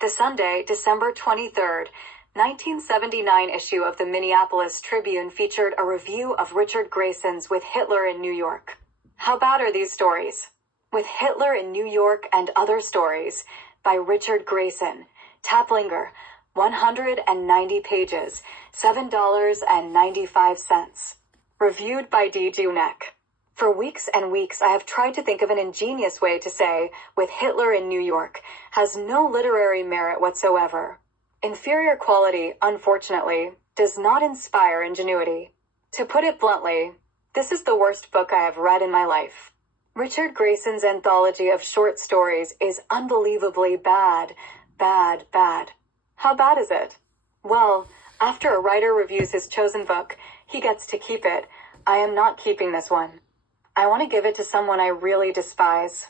The Sunday, December 23rd, 1979 issue of the Minneapolis Tribune featured a review of Richard Grayson's With Hitler in New York. How bad are these stories? With Hitler in New York and Other Stories by Richard Grayson. Taplinger, 190 pages, $7.95. Reviewed by D. Junek. For weeks and weeks I have tried to think of an ingenious way to say, With Hitler in New York, has no literary merit whatsoever. Inferior quality, unfortunately, does not inspire ingenuity. To put it bluntly, this is the worst book I have read in my life. Richard Grayson's anthology of short stories is unbelievably bad. How bad is it? Well, after a writer reviews his chosen book, he gets to keep it. I am not keeping this one. I want to give it to someone I really despise.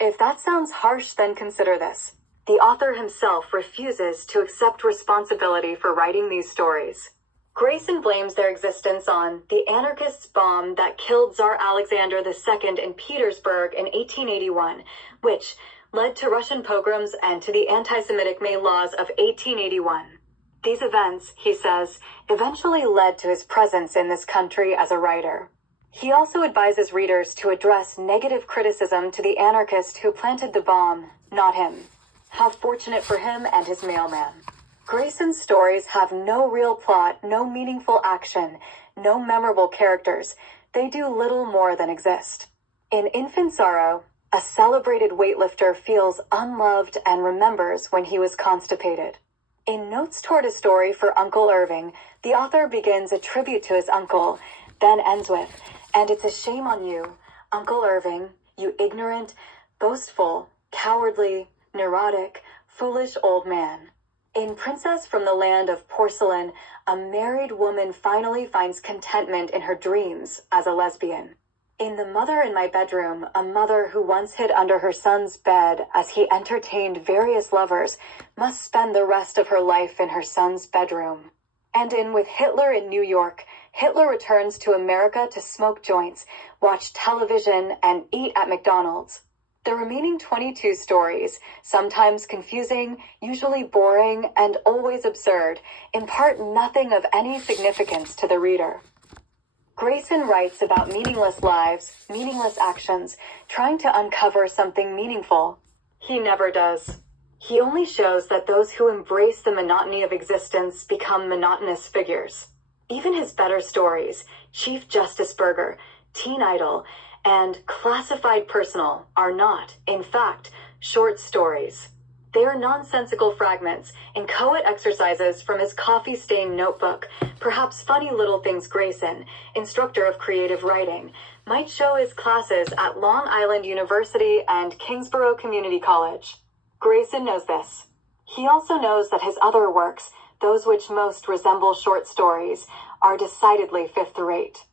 If that sounds harsh, then consider this. The author himself refuses to accept responsibility for writing these stories. Grayson blames their existence on the anarchists' bomb that killed Tsar Alexander II in Petersburg in 1881, which led to Russian pogroms and to the anti-Semitic May laws of 1881. These events, he says, eventually led to his presence in this country as a writer. He also advises readers to address negative criticism to the anarchist who planted the bomb, not him. How fortunate for him and his mailman. Grayson's stories have no real plot, no meaningful action, no memorable characters. They do little more than exist. In Infant Sorrow, a celebrated weightlifter feels unloved and remembers when he was constipated. In Notes Toward a Story for Uncle Irving, the author begins a tribute to his uncle, then ends with, "And it's a shame on you, Uncle Irving, you ignorant, boastful, cowardly, neurotic, foolish old man." In Princess from the Land of Porcelain, a married woman finally finds contentment in her dreams as a lesbian. In The Mother in My Bedroom, a mother who once hid under her son's bed as he entertained various lovers must spend the rest of her life in her son's bedroom. And in With Hitler in New York, Hitler returns to America to smoke joints, watch television, and eat at McDonald's. The remaining 22 stories, sometimes confusing, usually boring, and always absurd, impart nothing of any significance to the reader. Grayson writes about meaningless lives, meaningless actions, trying to uncover something meaningful. He never does. He only shows that those who embrace the monotony of existence become monotonous figures. Even his better stories, Chief Justice Burger, Teen Idol, and Classified Personal, are not, in fact, short stories. They are nonsensical fragments, inchoate exercises from his coffee-stained notebook, perhaps funny little things Grayson, instructor of creative writing, might show his classes at Long Island University and Kingsborough Community College. Grayson knows this. He also knows that his other works, those which most resemble short stories, are decidedly fifth-rate.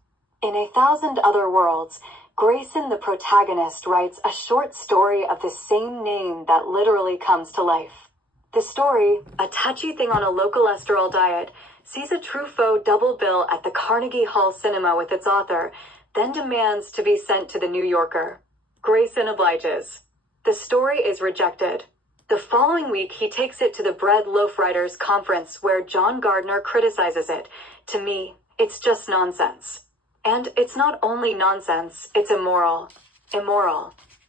In A Thousand Other Worlds, Grayson, the protagonist, writes a short story of the same name that literally comes to life. The story, a touchy thing on a low cholesterol diet, sees a Truffaut double bill at the Carnegie Hall Cinema with its author, then demands to be sent to the New Yorker. Grayson obliges. The story is rejected. The following week, he takes it to the Bread Loaf Writers Conference where John Gardner criticizes it. To me, it's just nonsense. And it's not only nonsense, it's immoral.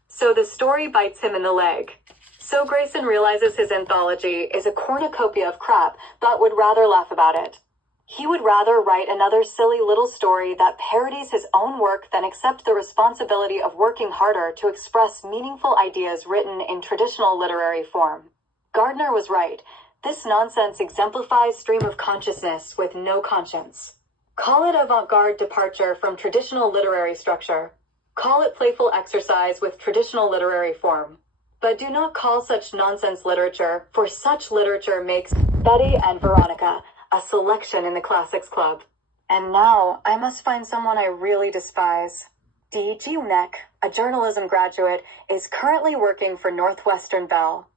So the story bites him in the leg. So Grayson realizes his anthology is a cornucopia of crap, but would rather laugh about it. He would rather write another silly little story that parodies his own work than accept the responsibility of working harder to express meaningful ideas written in traditional literary form. Gardner was right. This nonsense exemplifies stream of consciousness with no conscience. Call it avant-garde departure from traditional literary structure. Call it playful exercise with traditional literary form. But do not call such nonsense literature, for such literature makes Betty and Veronica a selection in the Classics Club. And now, I must find someone I really despise. D. Junek, a journalism graduate, is currently working for Northwestern Bell.